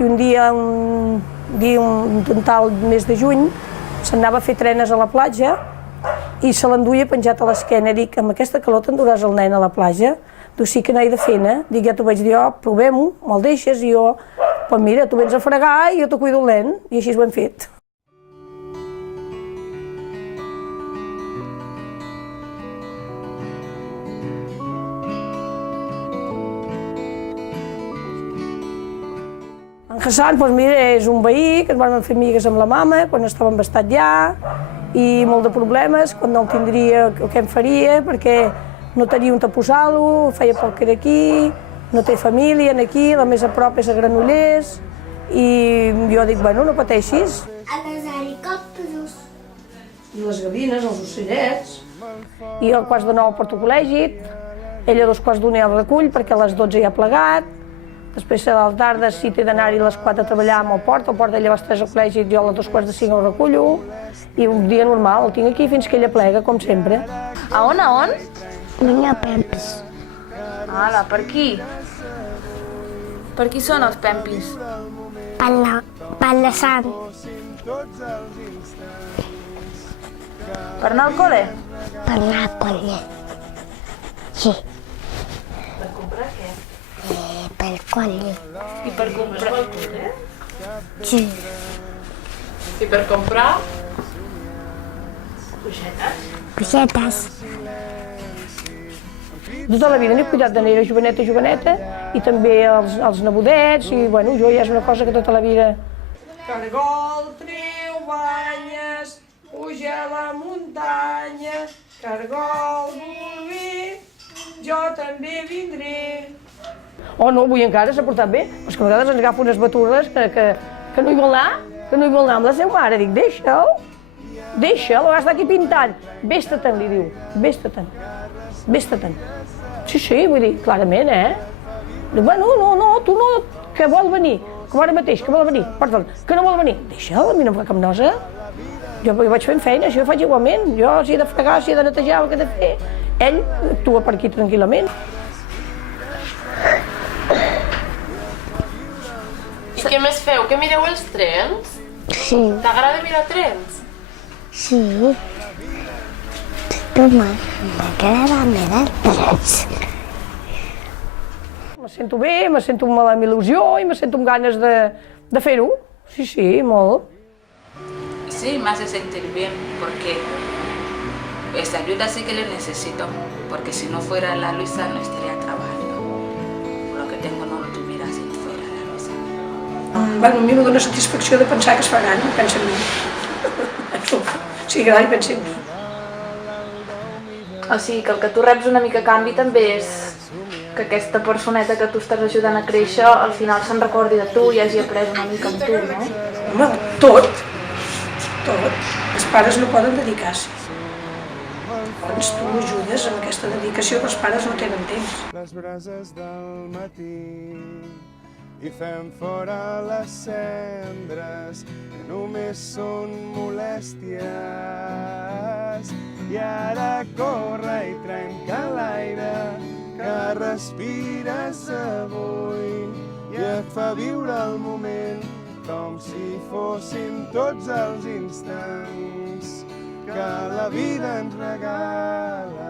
i un dia, un tal mes de juny, s'anava a fer trenes a la platja i se l'enduia penjat a l'esquena. Dic, amb aquesta calor t'enduràs el nen a la platja? Diu, sí que n'he de fer, eh? Dic, ja t'ho vaig dir jo, provem-ho, me'l deixes i jo, pues mira, tu vens a fregar i jo t'ho cuido el nen, i així ho hem fet. En Hassan, doncs mira, és un veí que ens vam fer amigues amb la mama quan estava embastat ja, i molt de problemes, quan no el tindria, què em faria, perquè no tenia on posar-lo, feia poc que era aquí, no té família aquí, la més a prop és a Granollers, i jo dic, bueno, no pateixis. A los helicòpteros. I les gavines, els ocellets, i a 8:45 porto al col·legi, ella a 2:45 el recull perquè a les 12 ja ha plegat. Després a la tarda, si té d'anar-hi a les 4 a treballar, me'l porta ella a les 3 al col·legi, jo a les 2:45 el recullo, i un dia normal, el tinc aquí fins que ella plega, com sempre. A on, a on? Vinga, Pempis. Ala, per aquí. Per qui són els Pempis? Per la Sant. Per anar al col·le? Per anar al col·le. Sí. Per comprar què? Per col·le. I per comprar... Sí. I per comprar? Coixetes? Cosetes. Tota la vida n'he cuidat de nera joveneta a joveneta, i també els nebodets, i bueno, jo ja és una cosa que tota la vida... Cargol, treu banyes, puja a la muntanya, cargol, boví, jo també vindré. Oh no, avui encara s'ha portat bé, però és que a vegades ens agafa unes baturres que no hi vol anar, amb la seva mare. Dic, deixa'l, va estar aquí pintant. Vés-te-te'n, li diu, vés-te-te'n, vés-te-te'n. Sí, vull dir, clarament, Dic, bueno, no, tu no, que vol venir, com ara mateix, que vol venir, porta'l, que no vol venir. Deixa'l, a mi no em fa cap nosa. Jo vaig fent feina, això ho faig igualment. Jo, si he de fregar, si he de netejar, el que he de fer, ell actua per aquí tranquil·lament. I què més feu? Que mireu els trens? Sí. T'agrada mirar trens? Sí. M'agrada mirar trens. Me sento bé, me sento amb il·lusió i me sento amb ganes de fer-ho. Sí, molt. Sí, me hace sentir bien porque esta ayuda sí que le necesito, porque si no fuera la Luisa no estaría trabajando. Lo que tengo no lo tuviera si no fuera la Luisa. Bueno, a mi em dóna satisfacció de pensar que es fa gran, pensa en mi. Si agrada i pensa en mi. O sigui que el que tu reps una mica a canvi també és que aquesta personeta que tu estàs ajudant a créixer al final se'n recordi de tu i hagi après una mica amb tu, no? Home, tot. Els pares no poden dedicar-s'hi. Llavors tu ajudes amb aquesta dedicació, però els pares no tenen temps. Les brases del matí i fem fora les cendres que només són molèsties. I ara corre i trenca l'aire que respires avui i et fa viure el moment com si fossin tots els instants que la vida ens regala.